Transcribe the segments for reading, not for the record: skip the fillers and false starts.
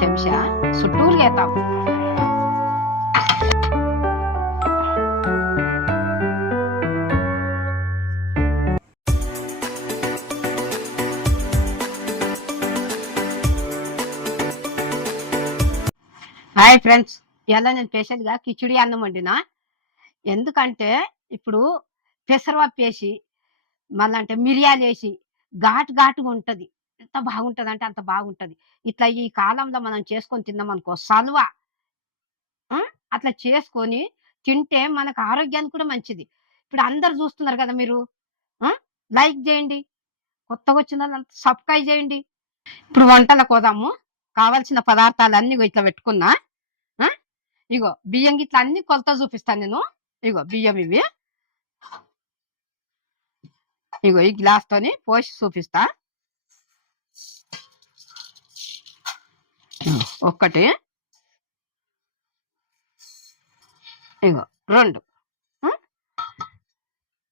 చెంచా చుట్టూరు వేస్తాం. హాయ్ ఫ్రెండ్స్, ఇలా నేను స్పెషల్గా కిచిడి అన్నం వండినా. ఎందుకంటే ఇప్పుడు పెసరపప్పు వేసి మళ్ళీ అంటే మిరియాలు వేసి ఘాటుగా ఉంటుంది. ఎంత బాగుంటుంది అంటే అంత బాగుంటుంది. ఇట్లా ఈ కాలంలో మనం చేసుకొని తిన్నాం అనుకో సలువ, అట్లా చేసుకొని తింటే మనకు ఆరోగ్యానికి కూడా మంచిది. ఇప్పుడు అందరు చూస్తున్నారు కదా మీరు. ఆ, లైక్ చేయండి, కొత్తగా వచ్చిన వాళ్ళంతా సబ్స్క్రైబ్ చేయండి. ఇప్పుడు వంటలకు పోదాము. కావాల్సిన పదార్థాలు అన్ని ఇట్లా పెట్టుకున్నా. ఆ, ఇగో బియ్యం గిట్ల అన్ని కొలత చూపిస్తాను నేను. ఇగో బియ్యం ఇవి, ఇగో ఈ గ్లాస్ తోని పోసి చూపిస్తా. ఒక్కటి, ఇగో రెండు,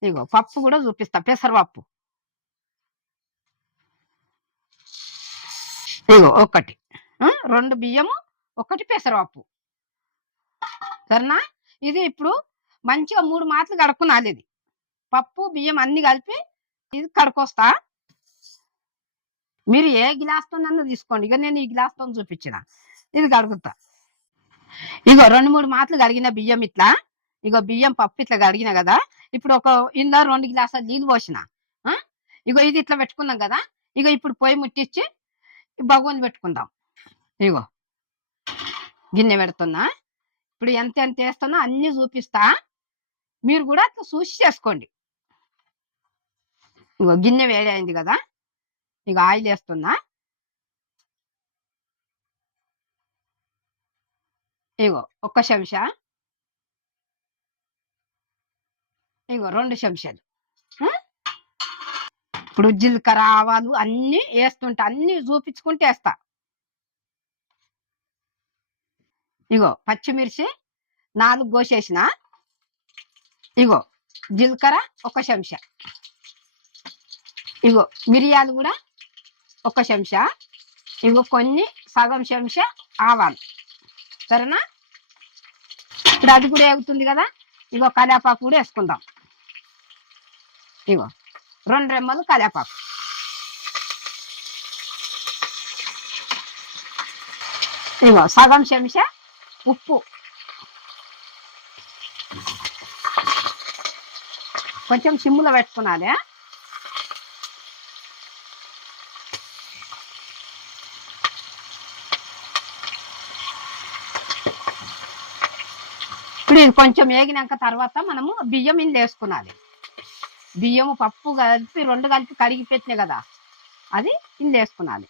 ఇగో పప్పు కూడా చూపిస్తా, పెసరపప్పు. ఇగో ఒకటి, రెండు బియ్యము, ఒకటి పెసరపప్పు. సరేనా? ఇది ఇప్పుడు మంచిగా 3 మాటలు కడుక్కునాలి. ఇది పప్పు బియ్యం అన్ని కలిపి ఇది కడుకొస్తా. మీరు ఏ గ్లాస్తో నన్ను తీసుకోండి. ఇక నేను ఈ గ్లాస్తో చూపించిన ఇది కడుగుతా. ఇగో 2-3 మాటలు కడిగిన బియ్యం ఇట్లా. ఇగో బియ్యం పప్పు ఇట్లా కడిగిన కదా. ఇప్పుడు ఒక ఇందా 2 గ్లాసుల నీళ్ళు పోసిన. ఇగో ఇది ఇట్లా పెట్టుకున్నాం కదా. ఇగో ఇప్పుడు పొయ్యి ముట్టించి భగవాన్ పెట్టుకుందాం. ఇగో గిన్నె పెడుతున్నా. ఇప్పుడు ఎంత వేస్తున్నా అన్ని చూపిస్తా. మీరు కూడా అట్లా చూసి చేసుకోండి. ఇగో గిన్నె వేడి అయింది కదా. ఇక ఆయిల్ వేస్తున్నా. ఇగో 1 చెంచా, ఇగో 2 చెంచాలు. ఇప్పుడు జీలకర్ర ఆవాలు అన్ని వేస్తుంటా, అన్ని చూపించుకుంటూ వేస్తా. ఇగో పచ్చిమిర్చి 4 కోసేసిన. ఇగో జీలకర్ర 1 చెంచా, ఇగో మిరియాలు కూడా 1 చెంచా, ఇగో కొన్ని సగం చెంచా ఆవాలు. సరేనా? ఇప్పుడు అది కూడా వేగుతుంది కదా. ఇగో కరివేపాకు కూడా వేసుకుందాం. ఇగో 2 రెమ్మలు కరివేపాకు. ఇగో సగం చెంచా ఉప్పు. కొంచెం సిమ్ములో పెట్టుకున్నాలి. ఇప్పుడు ఇది కొంచెం వేగినాక తర్వాత మనము బియ్యం ఇందు వేసుకున్నాలి. బియ్యము పప్పు కలిపి 2 కలిపి కడిగి పెట్టినాయి కదా, అది ఇందు వేసుకున్నాలి.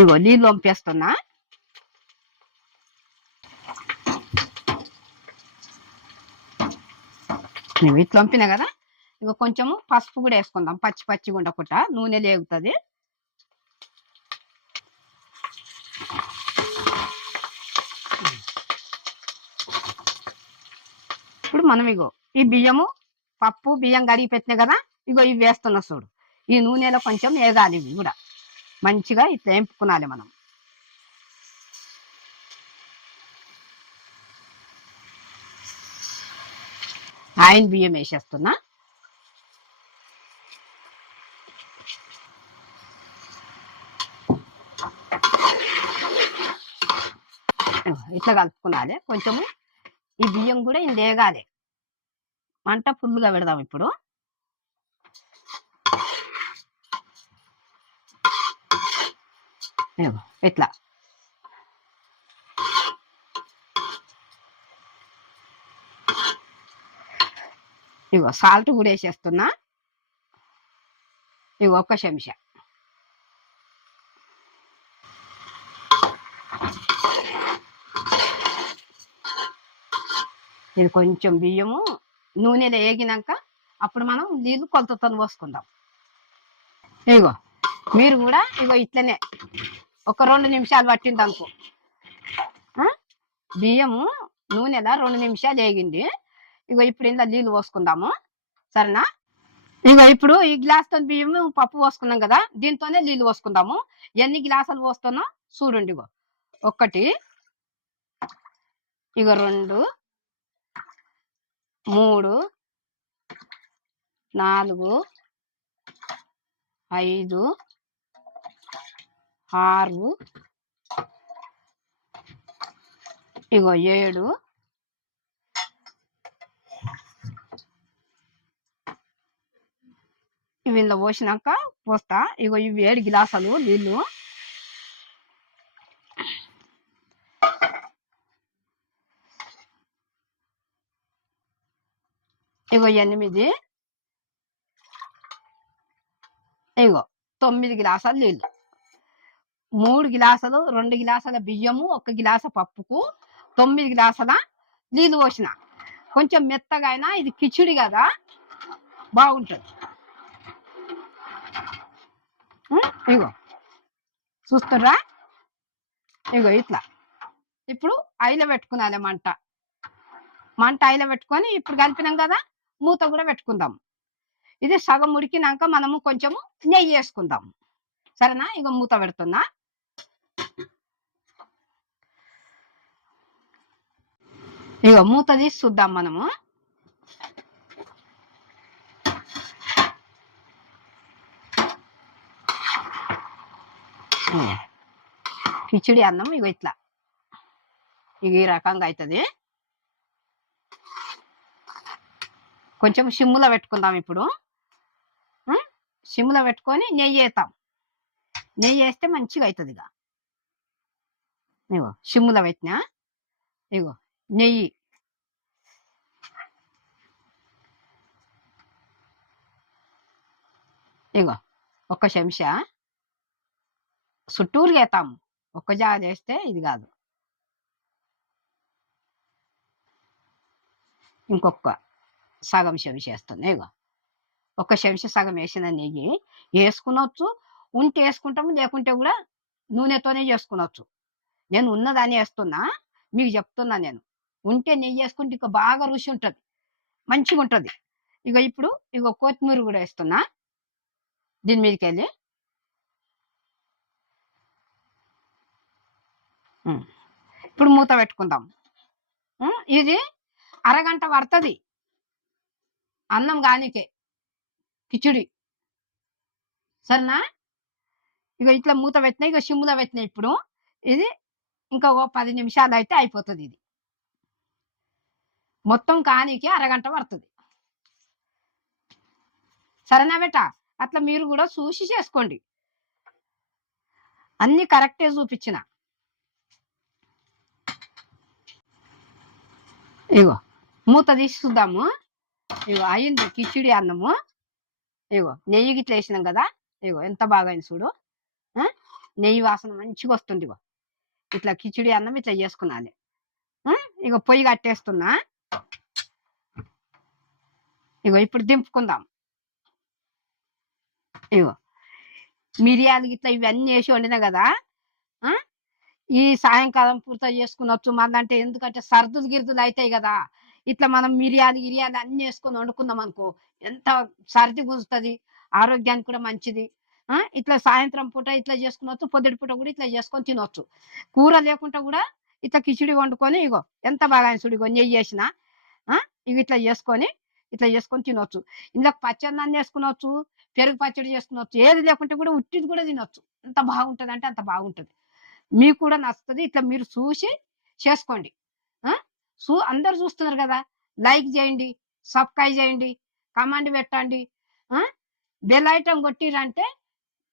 ఇగో నీళ్ళు వంపేస్తున్నా. నువ్వు ఇట్లా వంపినా కదా. ఇగో కొంచెము పసుపు కూడా వేసుకుందాం, పచ్చిగా ఉండకుండా నూనె లేగుతుంది. ఇప్పుడు మనం ఇగో ఈ బియ్యము పప్పు బియ్యం కడిగి పెట్టినాయి కదా. ఇగో ఇవి వేస్తున్నా చూడు. ఈ నూనెలో కొంచెం వేగాలి. ఇవి కూడా మంచిగా ఇట్లా వేపుకునాలి మనం. ఆయిల్ బియ్యం వేసేస్తున్నా. ఇట్లా కలుపుకునాలి. కొంచెము ఈ బియ్యం కూడా ఇది వేగాలి. మంట ఫుల్గా పెడదాం ఇప్పుడు. ఇట్లా ఇగో సాల్ట్ కూడా వేసేస్తున్నా. ఇగో 1 చెంచా. ఇది కొంచెం బియ్యము నూనెలో వేగినాక అప్పుడు మనం నీళ్ళు కొలతతో పోసుకుందాం. ఇగో మీరు కూడా ఇగో ఇట్లనే ఒక 2 నిమిషాలు పట్టింది అనుకో. బియ్యము నూనెలా 2 నిమిషాలు వేగింది. ఇగో ఇప్పుడు ఇందులో నీళ్ళు పోసుకుందాము. సరేనా? ఇగో ఇప్పుడు ఈ గ్లాస్‌తో బియ్యము, పప్పు పోసుకున్నాం గదా! దీంతోనే నీళ్లు పోసుకుందాము. ఎన్ని గ్లాసులు పోస్తున్నానో చూడండి ఇగో. 1, ఇగో 2, 3, 4, 5, 6, ఇగో 7, ఇవి ఇందులో పోసినాక పోస్తా. ఇగో ఇవి 7 గ్లాసులు నీళ్లు. ఇగో 8, ఇగో 9 గ్లాసులు నీళ్లు. 3 గ్లాసులు, 2 గ్లాసుల బియ్యము, 1 గ్లాసు పప్పుకు 9 గ్లాసుల నీళ్లు పోసిన. కొంచెం మెత్తగా అయినా ఇది కిచిడి కదా, బాగుంటుంది. ఇగో చూస్తుర్రా, ఇగో ఇట్లా. ఇప్పుడు ఐలో పెట్టుకున్నాలి మంట ఐలో పెట్టుకొని ఇప్పుడు కలిపినాం కదా, మూత కూడా పెట్టుకుందాం. ఇది సగం ఉడికినాక మనము కొంచెము నెయ్యి వేసుకుందాం. సరేనా? ఇగో మూత పెడుతున్నా. ఇగో మూత తీసి చూద్దాం మనము. కిచిడి అన్నం ఇగో ఇట్లా, ఇక ఈ రకంగా అవుతుంది. కొంచెం సిమ్ములో పెట్టుకుందాం. ఇప్పుడు సిమ్ములో పెట్టుకొని నెయ్యి వేస్తాం. నెయ్యి వేస్తే మంచిగా అవుతుంది. ఇగో సిమ్ములో పెట్టినా, ఇగో నెయ్యి, ఇగో 1 చెంచా చుట్టూరు వేస్తాం. ఒక్క జాగ వేస్తే ఇది కాదు. ఇంకొక సగం చెంచా వేస్తుంది. ఇగో 1 చెంచా సగం వేసిన నెయ్యి వేసుకునొచ్చు. ఉంటే వేసుకుంటాము, లేకుంటే కూడా నూనెతోనే చేసుకునొచ్చు. నేను ఉన్నదాన్ని వేస్తున్నా, మీకు చెప్తున్నా. నేను ఉంటే నెయ్యి వేసుకుంటే ఇక బాగా రుచి ఉంటుంది, మంచిగా ఉంటుంది. ఇక ఇప్పుడు ఇగో కొత్తిమీర కూడా వేస్తున్నా దీని మీదకి వెళ్ళి. ఇప్పుడు మూత పెట్టుకుందాం. ఇది అరగంట పడుతుంది అన్నం గానికే, కిచిడి. సరేనా? ఇక ఇట్లా మూత పెట్టినా, ఇక సిమ్ములో పెట్టినా. ఇప్పుడు ఇది ఇంకా 10 నిమిషాలు అయితే అయిపోతుంది. ఇది మొత్తం కానీకి అరగంట పడుతుంది. సరేనా బేట? అట్లా మీరు కూడా చూసి చేసుకోండి. అన్ని కరెక్టే చూపించిన. ఇగో మూత తీసి చూద్దాము. ఇగో అయింది కిచిడి అన్నము. ఇగో నెయ్యి గిట్ల వేసినాం కదా, ఇగో ఎంత బాగా అయింది చూడు. నెయ్యి వాసన మంచిగా వస్తుంది. ఇగో ఇట్లా కిచిడి అన్నం ఇట్లా చేసుకున్నాను. ఇగో పొయ్యి కట్టేస్తున్నా. ఇగో ఇప్పుడు దింపుకుందాం. ఇగో మిరియాలు గిట్లా ఇవన్నీ వేసి వండినా కదా, ఈ సాయంకాలం పూర్తి చేసుకునొచ్చు. మళ్ళంటే ఎందుకంటే సర్దులు గిర్దులు అవుతాయి కదా, ఇట్లా మనం మిరియాలు గిరియాలు అన్ని వేసుకొని వండుకున్నాం అనుకో, ఎంత సర్ది గుంజుతుంది, ఆరోగ్యానికి కూడా మంచిది. ఇట్లా సాయంత్రం పూట ఇట్లా చేసుకునొచ్చు, పొద్దుటి పూట కూడా ఇట్లా చేసుకొని తినొచ్చు. కూర లేకుండా కూడా ఇట్లా కిచిడి వండుకొని ఇగో ఎంత బాగా చూడు. ఇగో నెయ్యి వేసిన, ఇవి ఇట్లా చేసుకొని తినొచ్చు. ఇందులో పచ్చడి వేసుకునొచ్చు, పెరుగు పచ్చడి చేసుకునొచ్చు. ఏది లేకుంటే కూడా ఉట్టిది కూడా తినొచ్చు. ఎంత బాగుంటుంది అంటే అంత బాగుంటుంది. మీకు కూడా నచ్చుతుంది. ఇట్లా మీరు చూసి చేసుకోండి. అందరు చూస్తున్నారు కదా, లైక్ చేయండి, సబ్స్క్రైబ్ చేయండి, కమెంట్ పెట్టండి. బెల్ ఐటమ్ కొట్టిరంటే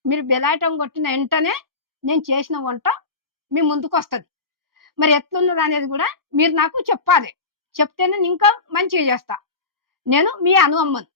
మీరు బెల్ ఐటమ్ కొట్టిన వెంటనే నేను చేసిన వంట మీ ముందుకు వస్తుంది. మరి ఎట్లున్నది అనేది కూడా మీరు నాకు చెప్పాలి. చెప్తేనే ఇంకా మంచిగా చేస్తా. నేను మీ అను అమ్మను.